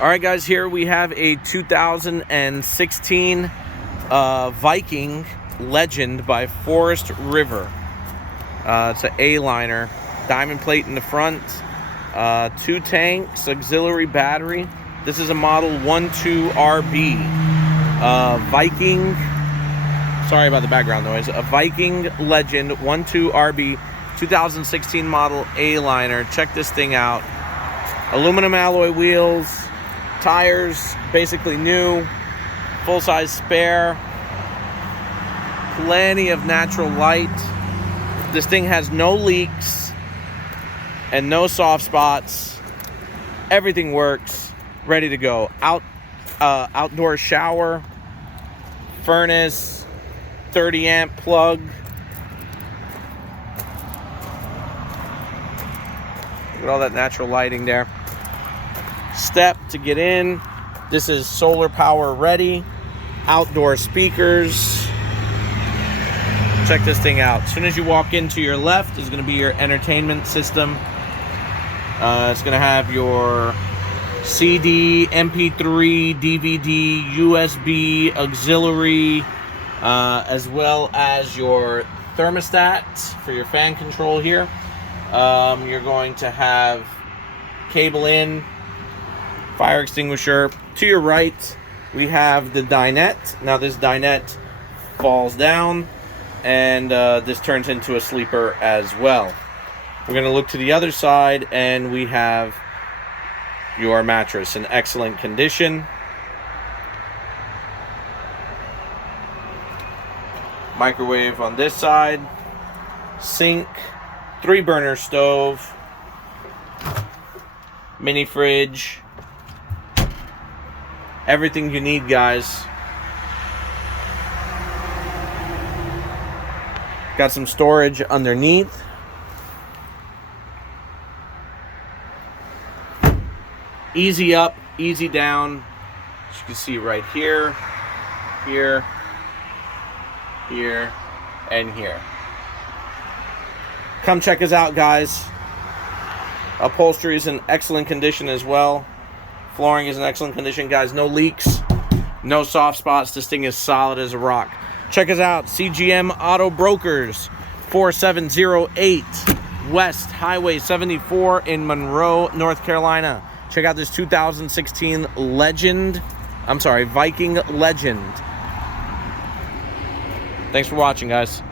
All right, guys, here we have a 2016 Viking Legend by Forest River. It's an A-liner, diamond plate in the front, 2 tanks, auxiliary battery. This is a model 12RB. Viking, sorry about the background noise, a Viking Legend 12RB 2016 model A-liner. Check this thing out. Aluminum alloy wheels, tires basically new, full-size spare, plenty of natural light. This thing has no leaks and no soft spots. Everything works, ready to go. Outdoor shower, furnace, 30 amp plug. Look at all that natural lighting there. Step to get in. This is solar power ready. Outdoor speakers. Check this thing out. As soon as you walk in, to your left is going to be your entertainment system. It's going to have your CD, MP3, DVD, USB, auxiliary, as well as your thermostat for your fan control here. You're going to have cable in, fire extinguisher. To your right, we have the dinette. Now this dinette falls down, and this turns into a sleeper as well. We're going to look to the other side, and we have your mattress in excellent condition. Microwave on this side, sink, 3-burner stove, mini fridge, everything you need, guys. Got some storage underneath. Easy up, easy down. As you can see right here, here, here, and here. Come check us out, guys. Upholstery is in excellent condition as well. Flooring is in excellent condition, guys. No leaks, no soft spots. This thing is solid as a rock. Check us out, CGM Auto Brokers, 4708 West Highway 74 in Monroe, North Carolina. Check out this 2016 Viking Legend. Thanks for watching, guys.